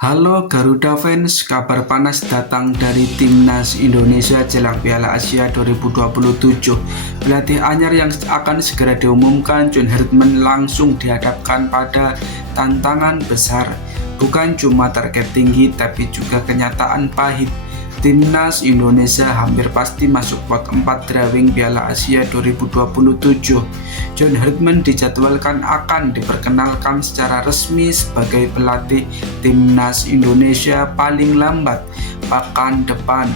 Halo Garuda fans, kabar panas datang dari Timnas Indonesia jelang Piala Asia 2027. Pelatih anyar yang akan segera diumumkan, John Herdman, langsung dihadapkan pada tantangan besar. Bukan cuma target tinggi, tapi juga kenyataan pahit. Timnas Indonesia hampir pasti masuk pot 4 drawing Piala Asia 2027. John Herdman dijadwalkan akan diperkenalkan secara resmi sebagai pelatih Timnas Indonesia paling lambat pekan depan.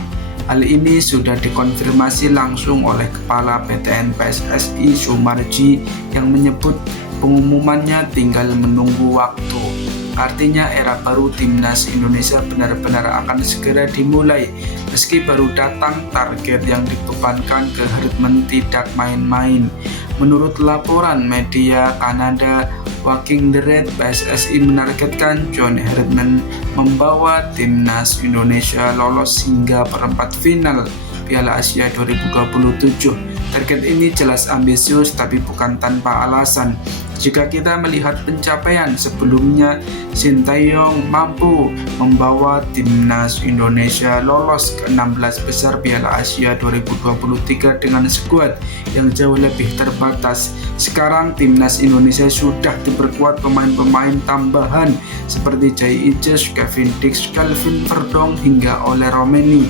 Hal ini sudah dikonfirmasi langsung oleh Kepala PTN PSSI Sumarji yang menyebut pengumumannya tinggal menunggu waktu. Artinya era baru Timnas Indonesia benar-benar akan segera dimulai. Meski baru datang, target yang dibebankan ke Herdman tidak main-main. Menurut laporan media Kanada, Walking the Red, PSSI menargetkan John Herdman membawa Timnas Indonesia lolos hingga perempat final Piala Asia 2027. Target ini jelas ambisius tapi bukan tanpa alasan. Jika kita melihat pencapaian sebelumnya, Sintayong mampu membawa Timnas Indonesia lolos ke 16 besar Piala Asia 2023 dengan skuad yang jauh lebih terbatas. Sekarang Timnas Indonesia sudah diperkuat pemain-pemain tambahan seperti Jai Ijes, Kevin Dix, Calvin Verdong hingga Ole Romeni.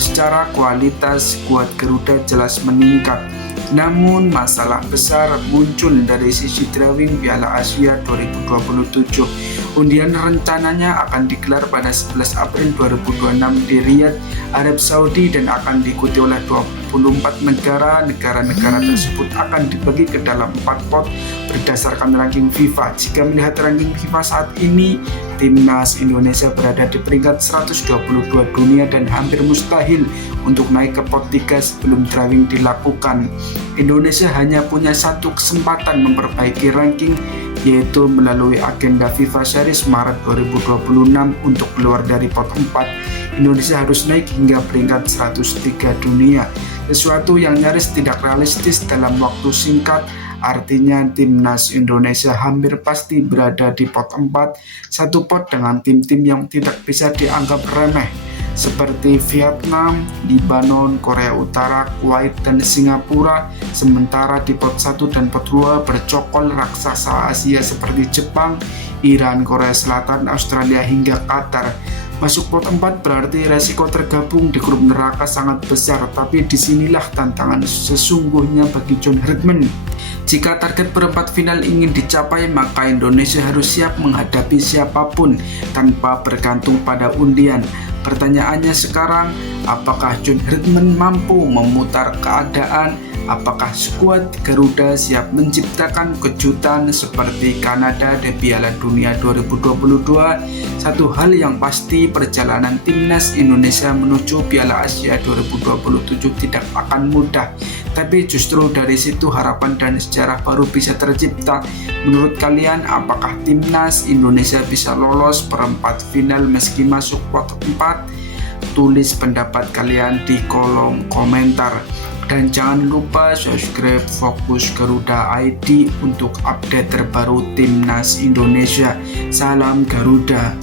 Secara kualitas, skuad Garuda jelas meningkat. Namun masalah besar muncul dari sisi drawing Piala Asia 2027. Undian rencananya akan digelar pada 11 April 2026 di Riyadh, Arab Saudi dan akan diikuti oleh 24 negara. Negara-negara tersebut akan dibagi ke dalam 4 pot berdasarkan ranking FIFA. Jika melihat ranking FIFA saat ini, Timnas Indonesia berada di peringkat 122 dunia dan hampir mustahil untuk naik ke pot 3 sebelum drawing dilakukan. Indonesia hanya punya satu kesempatan memperbaiki ranking, yaitu melalui agenda FIFA Series Maret 2026 untuk keluar dari pot 4. Indonesia harus naik hingga peringkat 103 dunia, sesuatu yang nyaris tidak realistis dalam waktu singkat. Artinya Timnas Indonesia hampir pasti berada di pot 4, satu pot dengan tim-tim yang tidak bisa dianggap remeh seperti Vietnam, Lebanon, Korea Utara, Kuwait, dan Singapura. Sementara di pot 1 dan pot 2 bercokol raksasa Asia seperti Jepang, Iran, Korea Selatan, Australia, hingga Qatar. Masuk pot 4 berarti resiko tergabung di grup neraka sangat besar, tapi disinilah tantangan sesungguhnya bagi John Herdman. Jika target perempat final ingin dicapai, maka Indonesia harus siap menghadapi siapapun tanpa bergantung pada undian. Pertanyaannya sekarang, apakah John Herdman mampu memutar keadaan? Apakah skuad Garuda siap menciptakan kejutan seperti Kanada di Piala Dunia 2022? Satu hal yang pasti, perjalanan Timnas Indonesia menuju Piala Asia 2027 tidak akan mudah. Tapi justru dari situ harapan dan sejarah baru bisa tercipta. Menurut kalian, apakah Timnas Indonesia bisa lolos perempat final meski masuk pot 4? Tulis pendapat kalian di kolom komentar. Dan jangan lupa subscribe Fokus Garuda ID untuk update terbaru Timnas Indonesia. Salam Garuda.